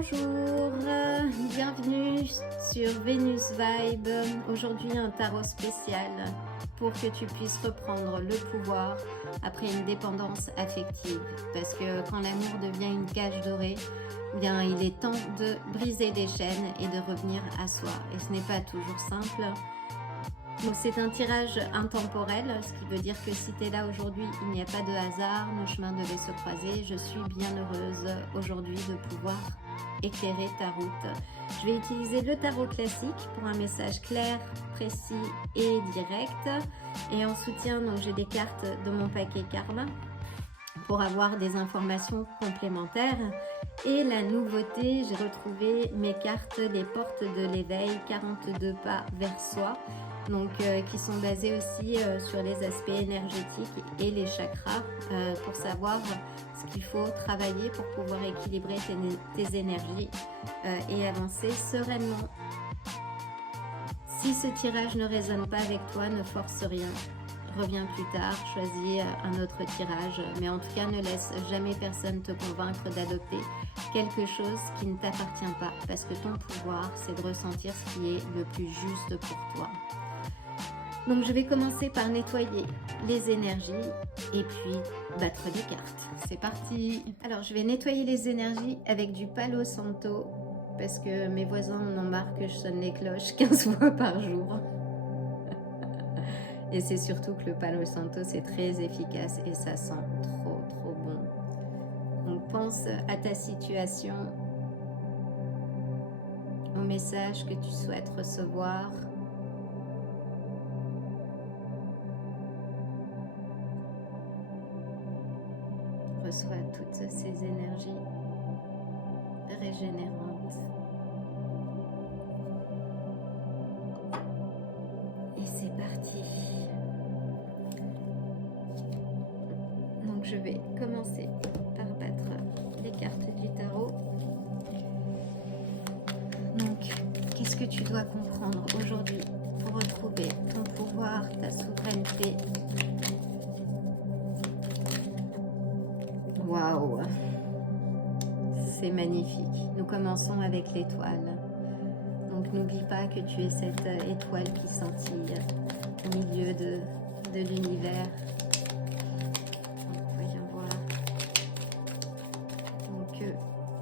Bonjour, bienvenue sur Vénus Vibe. Aujourd'hui un tarot spécial pour que tu puisses reprendre le pouvoir après une dépendance affective. Parce que quand l'amour devient une cage dorée, bien il est temps de briser les chaînes et de revenir à soi. Et ce n'est pas toujours simple. Donc c'est un tirage intemporel, ce qui veut dire que si tu es là aujourd'hui, il n'y a pas de hasard, nos chemins devaient se croiser. Je suis bien heureuse aujourd'hui de pouvoir éclairer ta route. Je vais utiliser le tarot classique pour un message clair, précis et direct. Et en soutien, donc j'ai des cartes de mon paquet Karma pour avoir des informations complémentaires. Et la nouveauté, j'ai retrouvé mes cartes, les portes de l'éveil, 42 pas vers soi. Donc, qui sont basés aussi sur les aspects énergétiques et les chakras pour savoir ce qu'il faut travailler pour pouvoir équilibrer tes énergies et avancer sereinement. Si ce tirage ne résonne pas avec toi, ne force rien. Reviens plus tard, choisis un autre tirage, mais en tout cas ne laisse jamais personne te convaincre d'adopter quelque chose qui ne t'appartient pas, parce que ton pouvoir c'est de ressentir ce qui est le plus juste pour toi. Donc je vais commencer par nettoyer les énergies et puis battre les cartes. C'est parti! Alors je vais nettoyer les énergies avec du Palo Santo parce que mes voisins en ont marre que je sonne les cloches 15 fois par jour. Et c'est surtout que le Palo Santo c'est très efficace et ça sent trop bon. Donc pense à ta situation, au message que tu souhaites recevoir. Reçois toutes ces énergies régénérantes. Et c'est parti. Donc je vais commencer par battre les cartes du tarot. Donc, qu'est-ce que tu dois comprendre aujourd'hui pour retrouver ton pouvoir, ta souveraineté? Waouh, c'est magnifique. Nous commençons avec l'étoile. Donc n'oublie pas que tu es cette étoile qui scintille au milieu de l'univers. Voyons voir. Donc que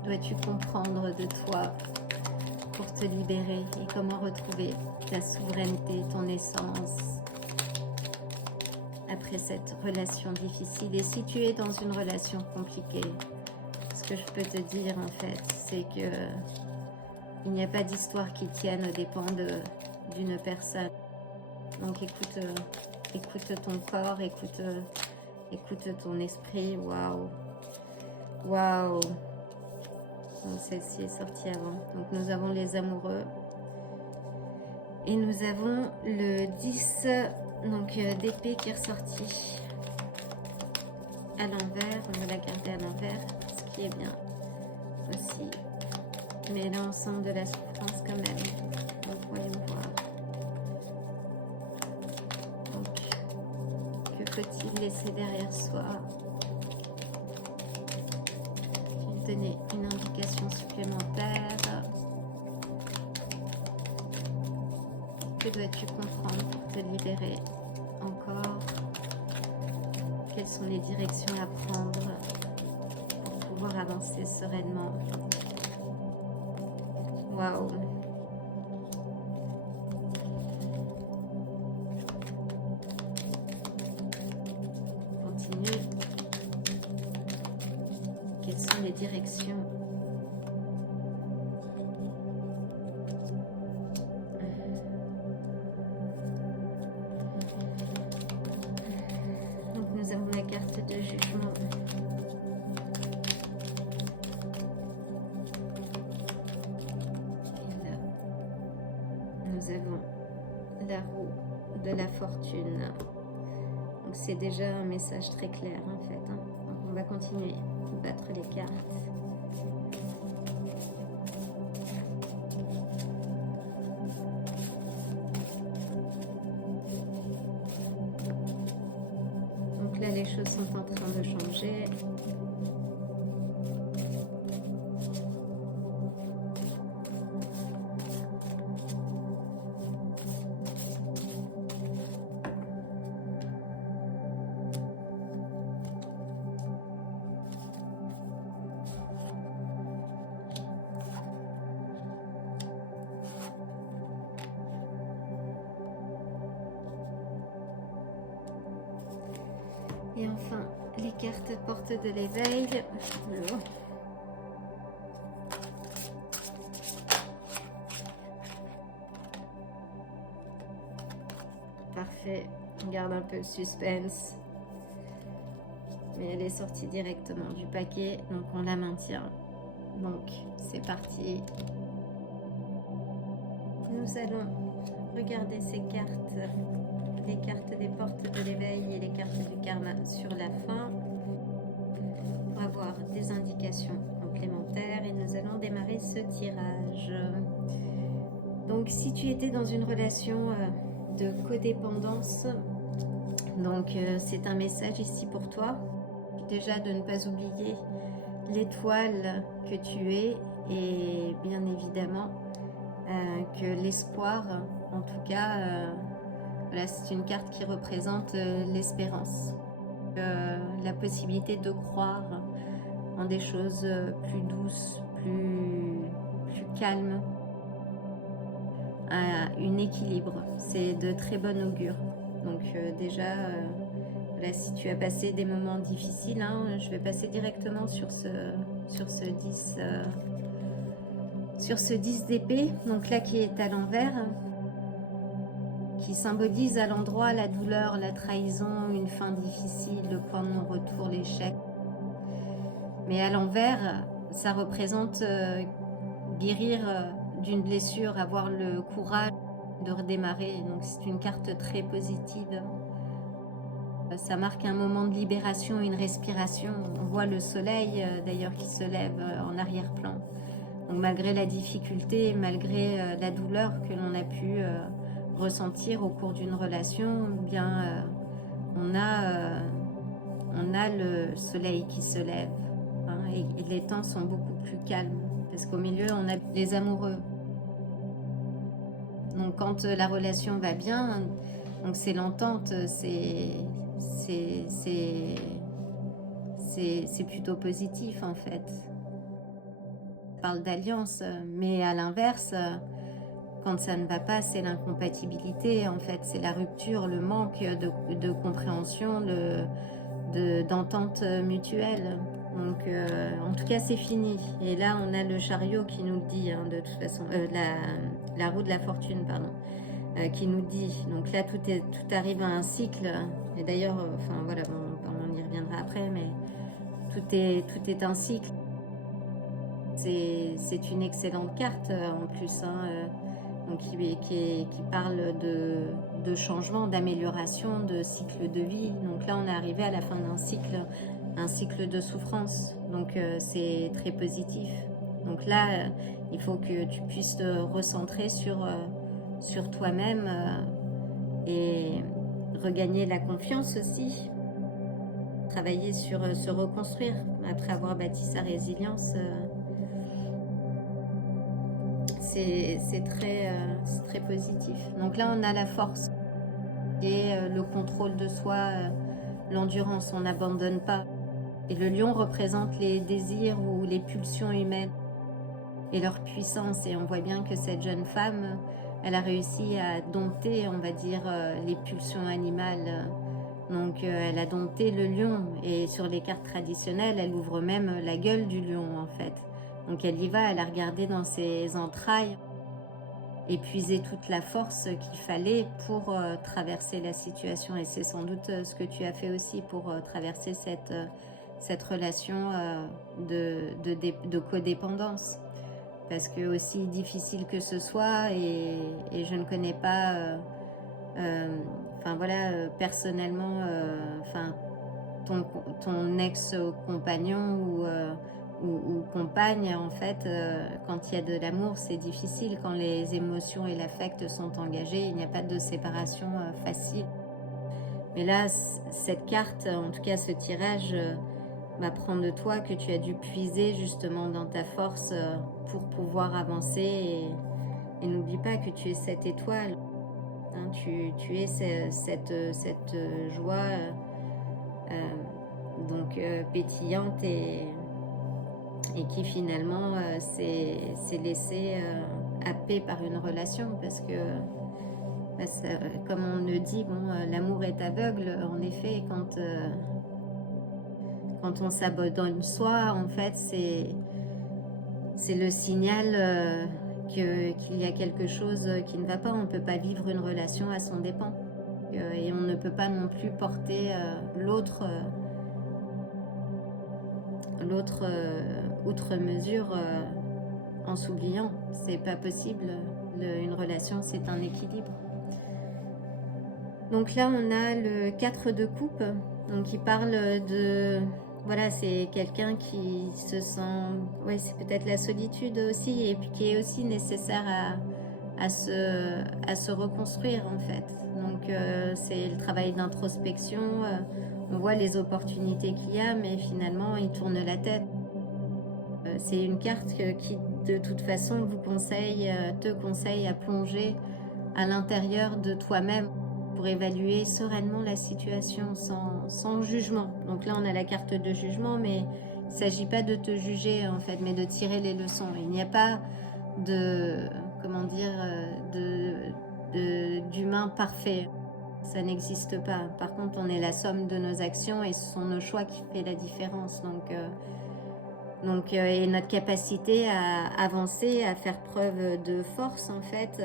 dois-tu comprendre de toi pour te libérer et comment retrouver ta souveraineté, ton essence après cette relation difficile? Et si tu es dans une relation compliquée, ce que je peux te dire en fait, c'est que il n'y a pas d'histoire qui tienne aux dépens d'une personne. Donc écoute ton corps, écoute ton esprit. Waouh. Donc celle-ci est sortie avant. Donc nous avons les amoureux et nous avons le 10 donc d'épée qui est ressorti à l'envers. On va la garder à l'envers, ce qui est bien aussi, mais l'ensemble de la souffrance quand même. Donc voyons voir. Donc que faut-il laisser derrière soi? Je vais donner une indication supplémentaire. Que dois-tu comprendre pour te libérer encore? Quelles sont les directions à prendre pour pouvoir avancer sereinement? Waouh! Continue. Quelles sont les directions? Nous avons la carte de jugement. Et là, nous avons la roue de la fortune. Donc c'est déjà un message très clair en fait. Donc on va continuer à battre les cartes. Donc là les choses sont en train de changer. Et enfin, les cartes porte de l'éveil. Parfait, on garde un peu le suspense. Mais elle est sortie directement du paquet, donc on la maintient. Donc c'est parti. Nous allons regarder ces cartes, les cartes des portes de l'éveil et les cartes du karma sur la fin pour avoir des indications complémentaires et nous allons démarrer ce tirage. Donc si tu étais dans une relation de codépendance, donc c'est un message ici pour toi. Déjà de ne pas oublier l'étoile que tu es et bien évidemment que l'espoir, en tout cas, voilà, c'est une carte qui représente l'espérance, la possibilité de croire en des choses plus douces, plus calmes, un équilibre. C'est de très bon augure. Donc déjà, voilà, si tu as passé des moments difficiles, hein, je vais passer directement sur ce 10. Sur ce 10 d'épée, donc là qui est à l'envers, qui symbolise à l'endroit la douleur, la trahison, une fin difficile, le point de non-retour, l'échec. Mais à l'envers, ça représente guérir d'une blessure, avoir le courage de redémarrer. Donc c'est une carte très positive. Ça marque un moment de libération, une respiration. On voit le soleil d'ailleurs qui se lève en arrière-plan. Donc malgré la difficulté, malgré la douleur que l'on a pu ressentir au cours d'une relation, eh bien on a le soleil qui se lève, hein, et les temps sont beaucoup plus calmes parce qu'au milieu on a les amoureux. Donc quand la relation va bien, donc c'est l'entente, c'est plutôt positif en fait. On parle d'alliance, mais à l'inverse, quand ça ne va pas, c'est l'incompatibilité en fait, c'est la rupture, le manque de compréhension, d'entente mutuelle. Donc en tout cas c'est fini. Et là on a le chariot qui nous le dit, hein, de toute façon, la roue de la fortune, pardon, qui nous dit. Donc là tout arrive à un cycle. Et d'ailleurs, enfin voilà, on y reviendra après, mais tout est un cycle. C'est une excellente carte en plus, hein, donc qui parle de changement, d'amélioration, de cycle de vie. Donc là, on est arrivé à la fin d'un cycle, un cycle de souffrance. Donc c'est très positif. Donc là, il faut que tu puisses te recentrer sur toi-même et regagner la confiance aussi. Travailler sur se reconstruire après avoir bâti sa résilience. C'est très positif. Donc là, on a la force et le contrôle de soi, l'endurance, on n'abandonne pas. Et le lion représente les désirs ou les pulsions humaines et leur puissance. Et on voit bien que cette jeune femme, elle a réussi à dompter, on va dire, les pulsions animales. Donc elle a dompté le lion. Et sur les cartes traditionnelles, elle ouvre même la gueule du lion, en fait. Donc elle y va, elle a regardé dans ses entrailles, épuiser toute la force qu'il fallait pour traverser la situation. Et c'est sans doute ce que tu as fait aussi pour traverser cette relation de codépendance. Parce que aussi difficile que ce soit, et je ne connais pas, enfin voilà, personnellement, enfin ton ex-compagnon ou compagne, en fait, quand il y a de l'amour, c'est difficile. Quand les émotions et l'affect sont engagés, il n'y a pas de séparation facile. Mais là, cette carte, en tout cas ce tirage, m'apprend de toi que tu as dû puiser justement dans ta force pour pouvoir avancer. Et n'oublie pas que tu es cette étoile, hein, tu es cette joie donc pétillante et qui finalement s'est laissé happer par une relation, parce que comme on le dit, bon, l'amour est aveugle. En effet, quand on s'abandonne soi, en fait, c'est le signal qu'il y a quelque chose qui ne va pas. On ne peut pas vivre une relation à son dépens. Et on ne peut pas non plus porter l'autre outre mesure en s'oubliant. C'est pas possible. Une relation, c'est un équilibre. Donc là, on a le 4 de coupe, donc il parle de... Voilà, c'est quelqu'un qui se sent... Ouais, c'est peut-être la solitude aussi, et puis qui est aussi nécessaire à se reconstruire, en fait. Donc c'est le travail d'introspection. On voit les opportunités qu'il y a, mais finalement, il tourne la tête. C'est une carte qui, de toute façon, te conseille à plonger à l'intérieur de toi-même pour évaluer sereinement la situation sans jugement. Donc là, on a la carte de jugement, mais il ne s'agit pas de te juger, en fait, mais de tirer les leçons. Il n'y a pas de, comment dire, d'humain parfait. Ça n'existe pas. Par contre, on est la somme de nos actions et ce sont nos choix qui font la différence. Et notre capacité à avancer, à faire preuve de force, en fait,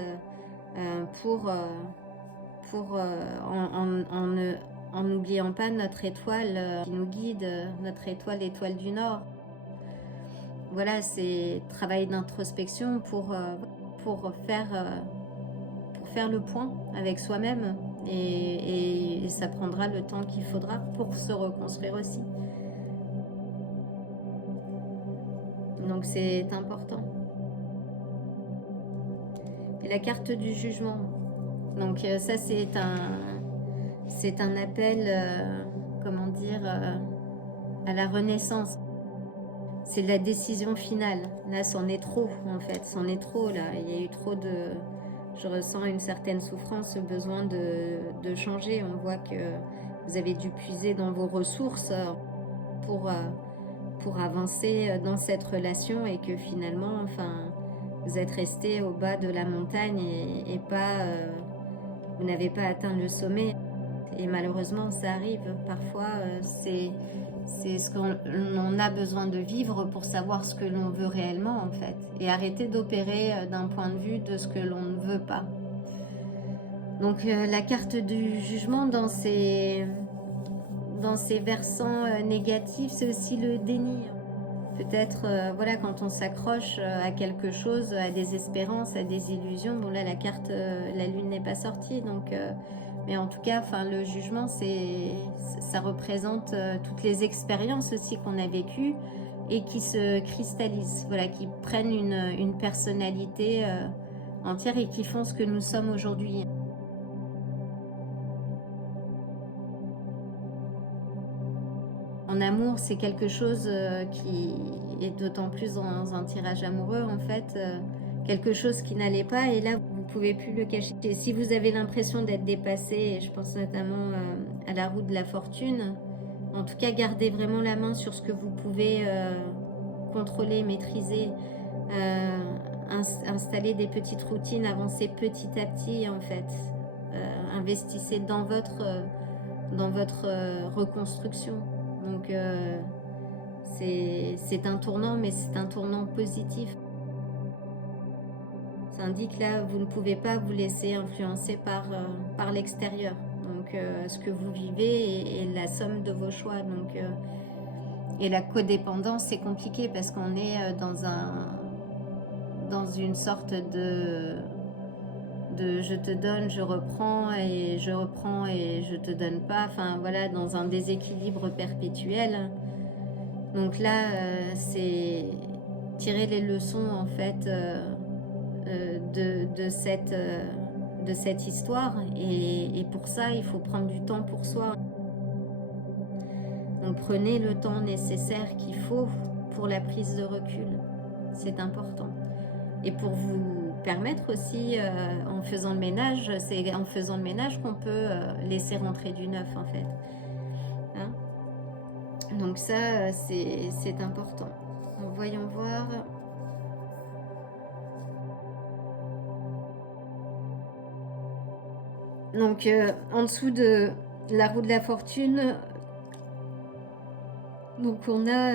en n'oubliant pas notre étoile qui nous guide, notre étoile, l'étoile du Nord. Voilà, c'est travail d'introspection pour faire le point avec soi-même et ça prendra le temps qu'il faudra pour se reconstruire aussi. Donc c'est important. Et la carte du jugement. Donc ça c'est un appel, comment dire, à la renaissance. C'est la décision finale. Là, c'en est trop, en fait. C'en est trop, là. Il y a eu trop de... Je ressens une certaine souffrance, le besoin de changer. On voit que vous avez dû puiser dans vos ressources pour avancer dans cette relation et que finalement, enfin, vous êtes resté au bas de la montagne et pas... vous n'avez pas atteint le sommet. Et malheureusement, ça arrive. Parfois, c'est ce qu'on a besoin de vivre pour savoir ce que l'on veut réellement, en fait. Et arrêter d'opérer d'un point de vue de ce que l'on ne veut pas. Donc, la carte du jugement dans ses versants négatifs, c'est aussi le déni. Peut-être, voilà, quand on s'accroche à quelque chose, à des espérances, à des illusions. Bon, là, la carte, la lune n'est pas sortie, donc... mais en tout cas, enfin, le jugement, ça représente toutes les expériences aussi qu'on a vécues et qui se cristallisent, voilà, qui prennent une personnalité entière et qui font ce que nous sommes aujourd'hui. En amour, c'est quelque chose qui est d'autant plus dans un tirage amoureux, en fait, quelque chose qui n'allait pas, et là, vous ne pouvez plus le cacher. Et si vous avez l'impression d'être dépassé, et je pense notamment à la roue de la fortune, en tout cas, gardez vraiment la main sur ce que vous pouvez contrôler, maîtriser, installer des petites routines, avancer petit à petit, en fait. Investissez dans votre reconstruction. Donc c'est un tournant, mais c'est un tournant positif. Ça indique là, vous ne pouvez pas vous laisser influencer par l'extérieur. Donc ce que vous vivez est la somme de vos choix. Donc, et la codépendance, c'est compliqué parce qu'on est dans une sorte de je te donne, je reprends et je te donne pas, enfin voilà, dans un déséquilibre perpétuel. Donc là, c'est tirer les leçons en fait de cette histoire et pour ça, il faut prendre du temps pour soi. Donc prenez le temps nécessaire qu'il faut pour la prise de recul, c'est important. Et pour vous permettre aussi, en faisant le ménage, c'est en faisant le ménage qu'on peut laisser rentrer du neuf en fait. Hein? Donc ça, c'est important. Donc, voyons voir. Donc en dessous de la roue de la fortune, Donc on a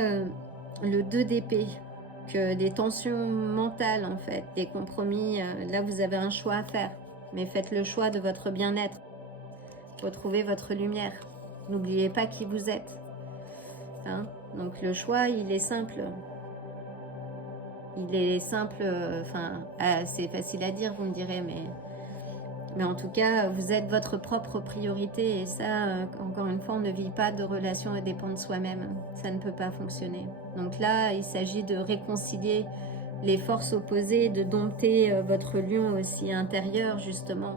le 2 d'épée, que des tensions mentales en fait, des compromis. Là vous avez un choix à faire, mais faites le choix de votre bien-être. Retrouvez votre lumière. N'oubliez pas qui vous êtes. Hein, donc le choix, il est simple. Il est simple, enfin, c'est facile à dire, vous me direz, mais en tout cas, vous êtes votre propre priorité. Et ça, encore une fois, on ne vit pas de relation et dépend de soi-même. Ça ne peut pas fonctionner. Donc là, il s'agit de réconcilier les forces opposées, de dompter votre lion aussi intérieur, justement,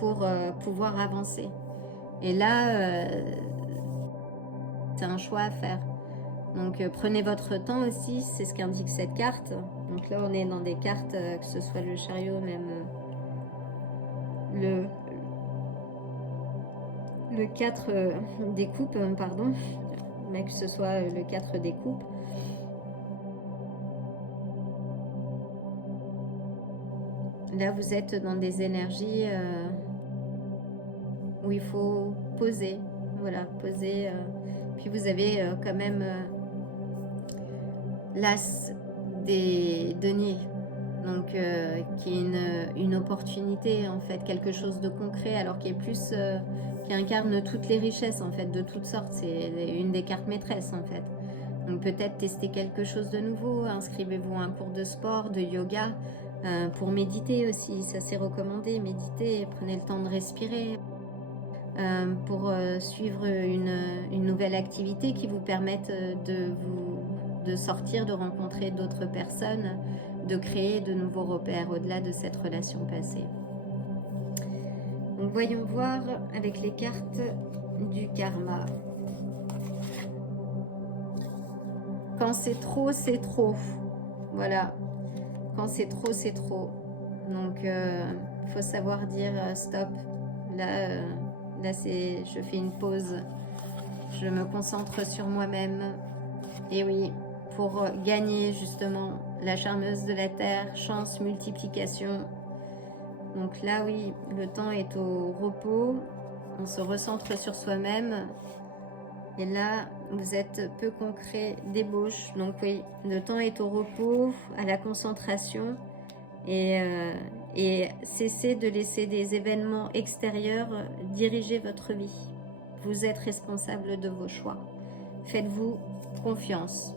pour pouvoir avancer. Et là, c'est un choix à faire. Donc prenez votre temps aussi, c'est ce qu'indique cette carte. Donc là on est dans des cartes, que ce soit le chariot, même le 4 des coupes, pardon, mais que ce soit le 4 des coupes. Là vous êtes dans des énergies où il faut poser, voilà, poser. Puis vous avez quand même l'as des deniers, donc qui est une opportunité en fait, quelque chose de concret, alors qui est plus qui incarne toutes les richesses en fait, de toutes sortes. C'est une des cartes maîtresses en fait. Donc peut-être tester quelque chose de nouveau, inscrivez-vous à un cours de sport, de yoga, pour méditer aussi, ça c'est recommandé, méditer, prenez le temps de respirer, pour suivre une nouvelle activité qui vous permette de sortir, de rencontrer d'autres personnes, de créer de nouveaux repères au-delà de cette relation passée. Donc voyons voir avec les cartes du karma. Quand c'est trop, c'est trop. Voilà. Quand c'est trop, c'est trop. Donc faut savoir dire stop. Là, je fais une pause. Je me concentre sur moi-même. Et oui, pour gagner justement la charmeuse de la terre, chance, multiplication. Donc là, oui, le temps est au repos. On se recentre sur soi-même. Et là, vous êtes peu concret, débauche. Donc oui, le temps est au repos, à la concentration. Et cessez de laisser des événements extérieurs diriger votre vie. Vous êtes responsable de vos choix. Faites-vous confiance.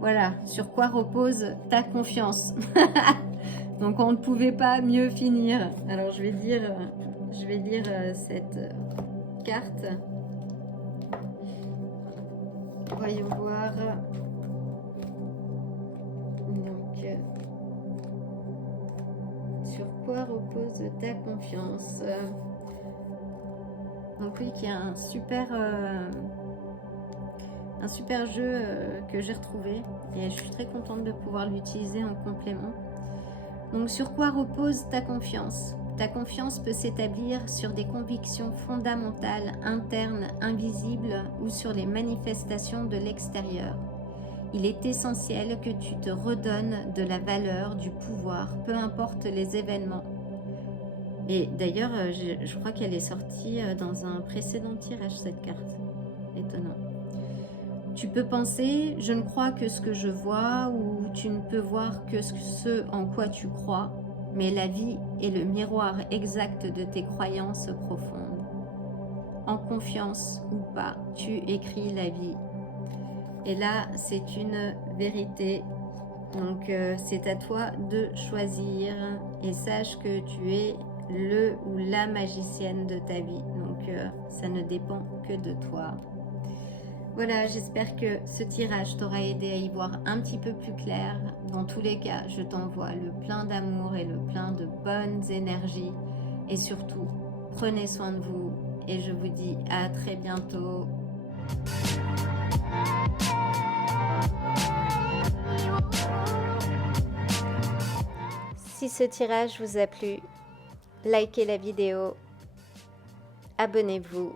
Voilà, sur quoi repose ta confiance. Donc on ne pouvait pas mieux finir. Alors je vais lire cette carte. Voyons voir. Donc, sur quoi repose ta confiance? Donc oui, qui est un super jeu que j'ai retrouvé et je suis très contente de pouvoir l'utiliser en complément. Donc sur quoi repose ta confiance? Ta confiance peut s'établir sur des convictions fondamentales, internes, invisibles ou sur les manifestations de l'extérieur. Il est essentiel que tu te redonnes de la valeur, du pouvoir, peu importe les événements. Et d'ailleurs, je crois qu'elle est sortie dans un précédent tirage, cette carte. Étonnant. Tu peux penser, je ne crois que ce que je vois, ou tu ne peux voir que ce en quoi tu crois, mais la vie est le miroir exact de tes croyances profondes. En confiance ou pas, tu écris la vie. Et là, c'est une vérité. Donc, c'est à toi de choisir. Et sache que tu es le ou la magicienne de ta vie. Donc, ça ne dépend que de toi. Voilà, j'espère que ce tirage t'aura aidé à y voir un petit peu plus clair. Dans tous les cas, je t'envoie le plein d'amour et le plein de bonnes énergies. Et surtout, prenez soin de vous. Et je vous dis à très bientôt. Si ce tirage vous a plu, likez la vidéo, abonnez-vous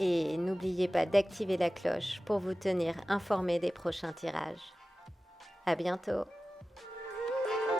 et n'oubliez pas d'activer la cloche pour vous tenir informé des prochains tirages. À bientôt.